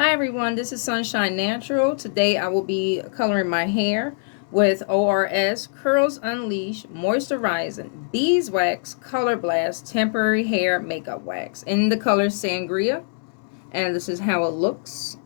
Hi everyone, this is Sunshine Natural. Today I will be coloring my hair with ORS Curls Unleashed Moisturizing Beeswax Color Blast Temporary Hair Makeup Wax in the color Sangria. And this is how it looks.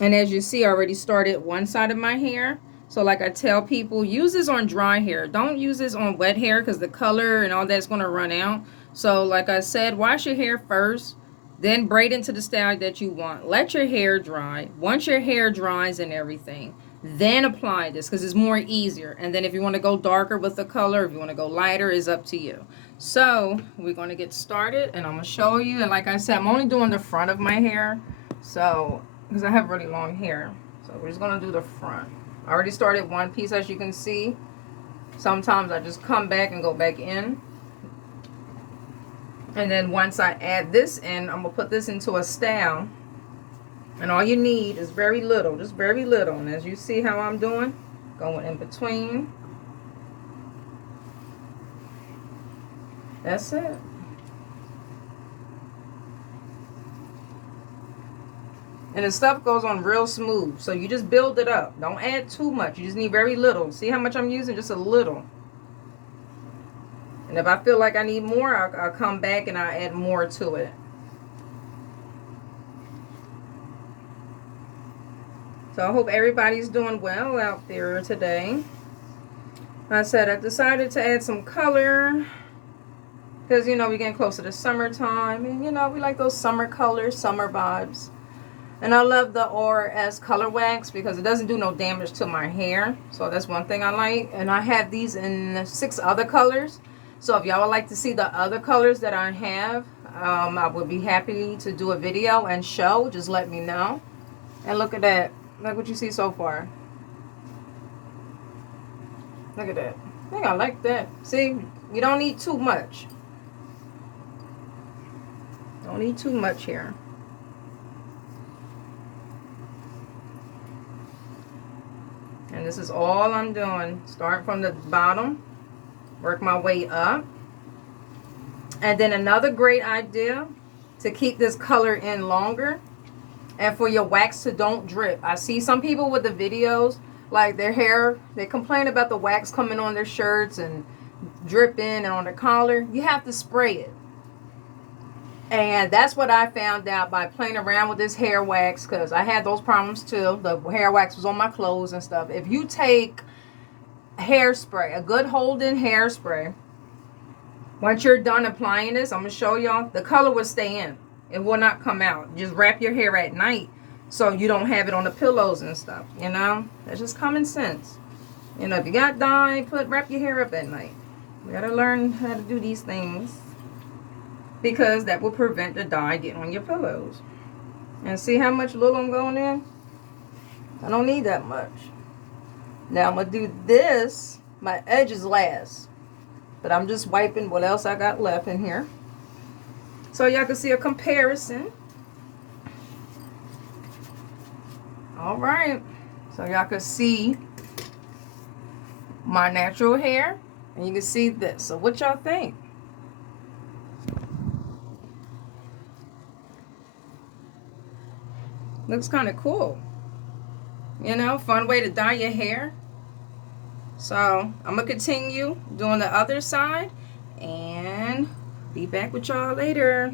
And as you see, I already started one side of my hair. So like I tell people, use this on dry hair. Don't use this on wet hair because the color and all that's going to run out. So like I said, wash your hair first. Then braid into the style that you want. Let your hair dry. Once your hair dries and everything, then apply this because it's more easier. And then if you want to go darker with the color, if you want to go lighter, is up to you. So we're going to get started and I'm going to show you. And like I said, I'm only doing the front of my hair. So, because I have really long hair. So we're just going to do the front. I already started one piece as you can see. Sometimes I just come back and go back in. And then once I add this in, I'm going to put this into a style. And all you need is very little, just very little. And as you see how I'm doing, going in between. That's it. And the stuff goes on real smooth. So you just build it up. Don't add too much. You just need very little. See how much I'm using? Just a little. And if I feel like I need more, I'll come back and I'll add more to it. So I hope everybody's doing well out there today. Like I said, I decided to add some color. Because, you know, we're getting closer to summertime. And, you know, we like those summer colors, summer vibes. And I love the ORS color wax because it doesn't do no damage to my hair. So that's one thing I like. And I have these in 6 other colors. So if y'all would like to see the other colors that I have, I would be happy to do a video and show. Just let me know. And look at that. Look what you see so far. Look at that. I think I like that. See, you don't need too much. Don't need too much here. And this is all I'm doing. Start from the bottom. Work my way up. And then another great idea to keep this color in longer and for your wax to don't drip. I see some people with the videos, like their hair, they complain about the wax coming on their shirts and dripping and on their collar. You have to spray it. And that's what I found out by playing around with this hair wax, because I had those problems too. The hair wax was on my clothes and stuff. If you take hairspray, a good holding hairspray, once you're done applying this, I'm going to show y'all, the color will stay in. It will not come out. Just wrap your hair at night so you don't have it on the pillows and stuff, you know? That's just common sense. You know, if you got dye, wrap your hair up at night. We got to learn how to do these things because that will prevent the dye getting on your pillows. And see how much little I'm going in? I don't need that much. Now I'm going to do this, my edges last. But I'm just wiping what else I got left in here. So y'all can see a comparison. Alright. So y'all can see my natural hair. And you can see this. So what y'all think? Looks kind of cool. You know, fun way to dye your hair. So I'm going to continue doing the other side and be back with y'all later.